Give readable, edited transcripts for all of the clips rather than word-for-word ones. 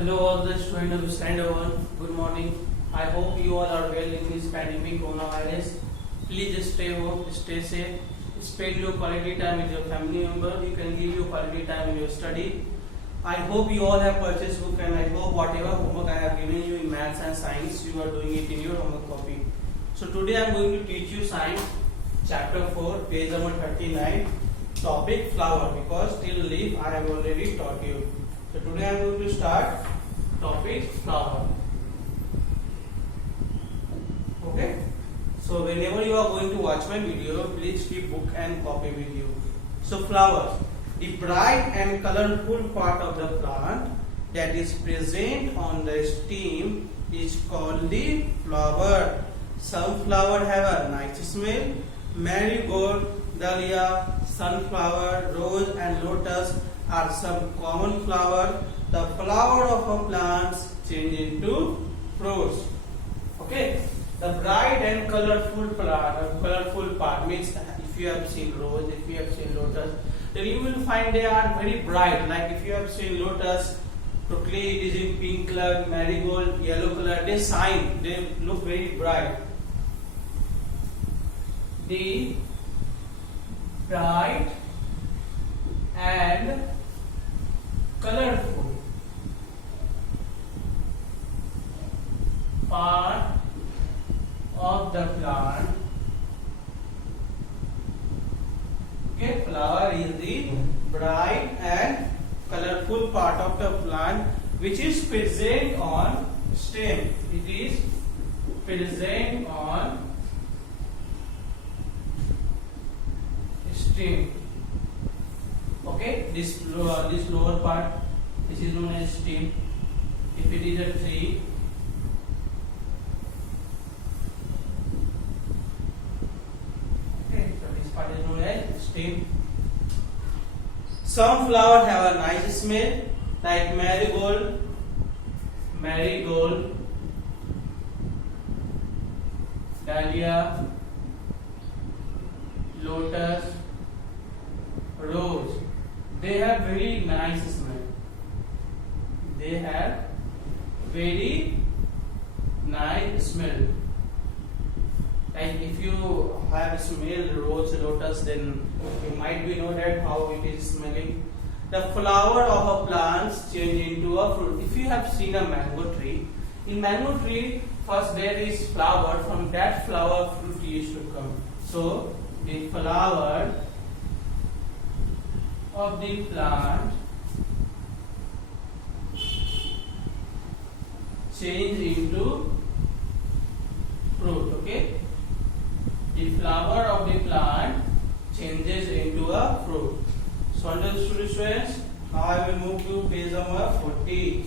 Hello all the students of Standard 1. Good morning. I hope you all are well in this pandemic coronavirus. Please stay home, stay safe. Spend your quality time with your family member. You can give your quality time in your study. I hope you all have purchased book and I hope whatever homework I have given you in maths and science, you are doing it in your homework copy. So today I am going to teach you science chapter 4, page number 39, topic flower, because till leaf I have already taught you. So today I am going to start topic flower. Okay. So whenever you are going to watch my video, please keep book and copy with you. So flower, the bright and colorful part of the plant that is present on the stem is called the flower. Some flower have a nice smell. Marigold, dahlia, sunflower, rose and lotus are some common flower. The flower of a plant change into fruits. Okay. The bright and colorful part means if you have seen rose, if you have seen lotus, then you will find they are very bright. Like if you have seen lotus, totally it is in pink color, marigold, yellow color, they shine, they look very bright. The bright and colorful part of the plant. Okay, flower is the bright and colorful part of the plant which is present on stem. It is present on stem. Okay, this lower part, this is known as stem. If it is a tree, stem. Some flowers have a nice smell, like marigold, dahlia, lotus, rose. They have very nice smell. They have very nice smell. Like if you have smelled rose, lotus, then you might be know that how it is smelling. The flower of a plant change into a fruit. If you have seen a mango tree, in mango tree first there is flower. From that flower fruit used to come. So the flower of the plant change into fruit. Okay. The flower of the plant changes into a fruit. So understood, students? Now I will move to page number 40.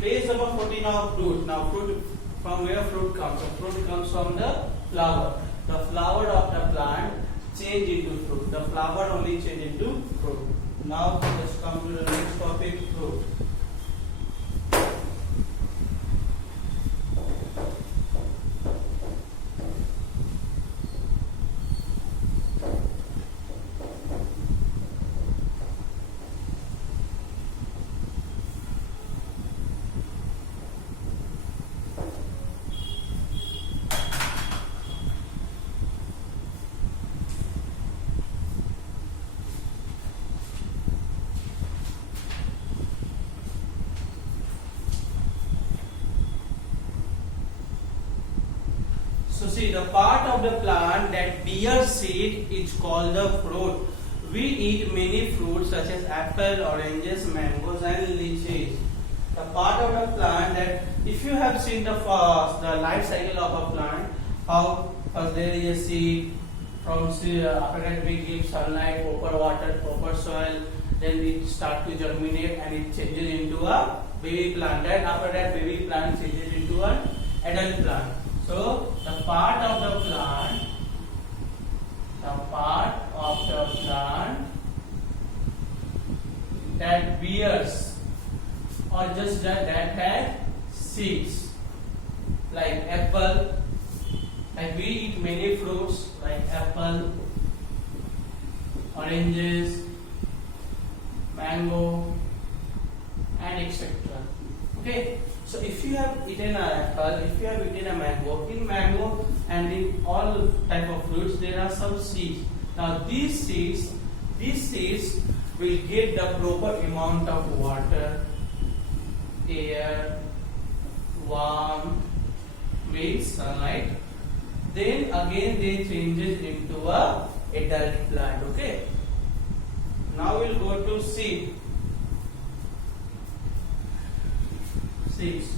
Page number 40 now fruit. Now fruit, from where fruit comes? The fruit comes from the flower. The flower of the plant change into fruit. The flower only change into fruit. Now let's come to the next topic, fruit. So see, the part of the plant that bears seed is called the fruit. We eat many fruits such as apple, oranges, mangoes and lychees. The part of the plant that, if you have seen the life cycle of a plant, how first there is a seed, from seed, after that we give sunlight, proper water, proper soil, then it start to germinate and it changes into a baby plant. Then after that baby plant changes into an adult plant. So the part of the plant that bears or just that has seeds, like apple, like we eat many fruits like apple, oranges, mango and etc. Okay, so if you have eaten an apple, if you have eaten a mango, in mango and in all type of fruits there are some seeds. Now these seeds will get the proper amount of water, air, warmth, means sunlight. Then again they changes into a adult plant. Okay. Now we'll go to seed. Seeds.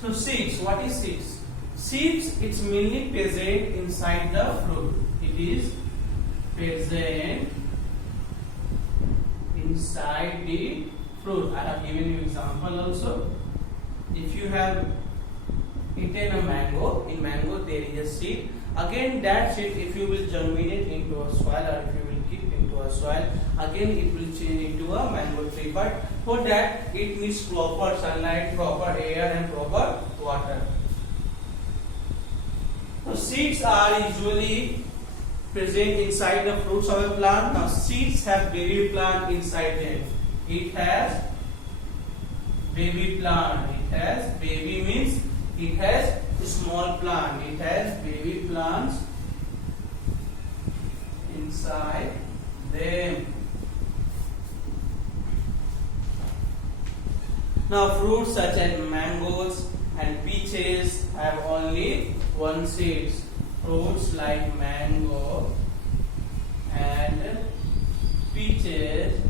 So seeds, what is seeds? Seeds, it's mainly present inside the fruit. It is present inside the fruit. I have given you example also. If you have eaten a mango, in mango there is a seed. Again that seed, if you will germinate into a soil or if you will keep into a soil, again it will change into a mango tree. But for that it needs proper sunlight, proper air and proper water. So seeds are usually present inside the fruits of a plant. Now seeds have baby plant inside them. It has baby plant. It has baby means it has small plant. It has baby plants inside them. Now fruits such as mangoes and peaches have only one seed. Fruits like mango and peaches,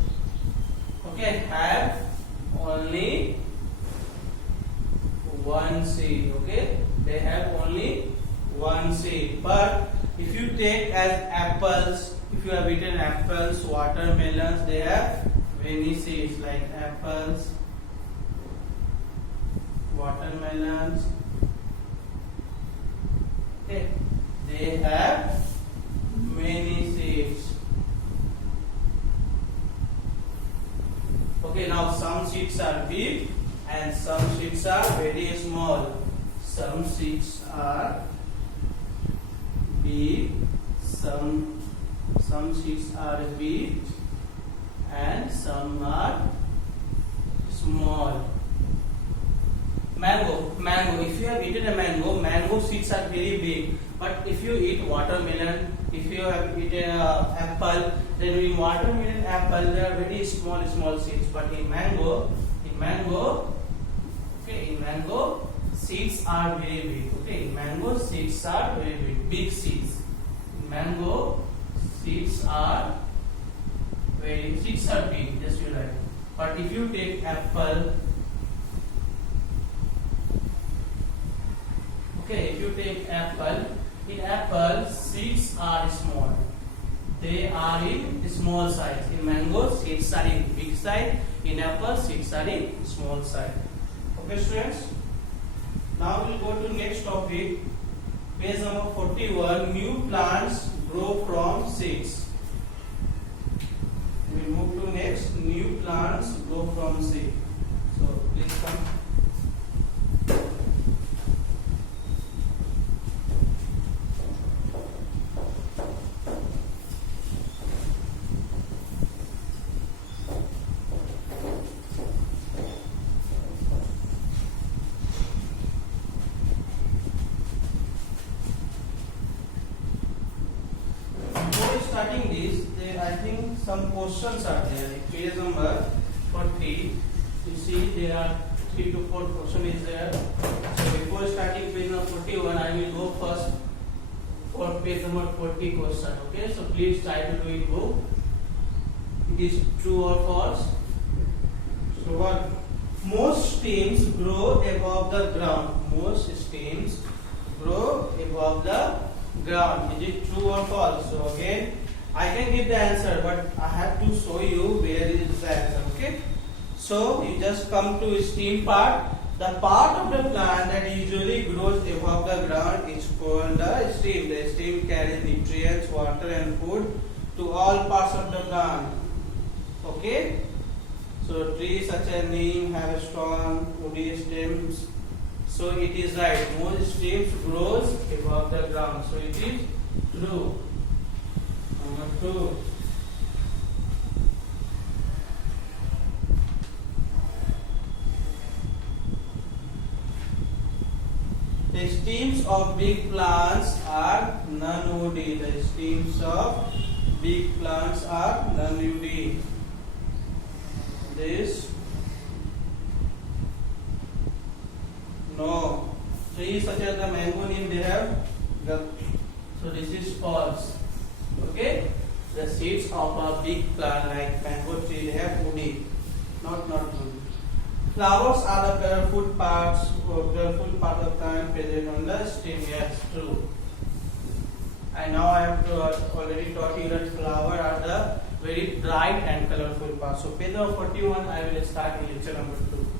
okay, have only one seed. Okay, they have only one seed. But if you take as apples, if you have eaten apples, watermelons, they have many seeds like apples, watermelons. Okay, they have many seeds. Okay, now some seeds are big and some seeds are very small. Some seeds are big, some seeds are big and some are small. Mango. If you have eaten a mango seeds are very big. But if you eat watermelon, if you have eaten apple, then in watermelon, apple, they are very small seeds. But in mango, seeds are very big. Okay, in mango seeds are very big seeds. In mango seeds are big. Just you write. But if you take apple, okay, if you take apple, in apple seeds are small. They are in small size. In mango seeds are in big size. In apple seeds are in small size. Okay, students. Now we will go to next topic. Page number 41. New plants grow from seeds. We move to next. New plants grow from seed. So please come. Starting this, I think some questions are there. Like page number 40, you see there are 3 to 4 questions is there. So before starting page number 41, I will go first for page number 40 question. Okay, so please try to do it book. It is true or false. So what? Most stems grow above the ground. Most stems grow above the ground. Is it true or false? So again, I can give the answer, but I have to show you where is the answer. Okay. So you just come to stem part. The part of the plant that usually grows above the ground is called the stem. The stem carries nutrients, water, and food to all parts of the plant. Okay. So trees such as neem have strong woody stems. So it is right. Most stems grows above the ground. So it is true. Number 2. The stems of big plants are non-woody. The stems of big plants are non-woody. This no. Trees such as the mango neem, they have so this is false. Okay, the seeds of a big plant like mango tree, they have woody, not woody. Flowers are the colorful part of the plant present on the stem. Yes, true. And now I have already taught you that flowers are the very bright and colorful part. So page number 41 I will start in lecture number 2.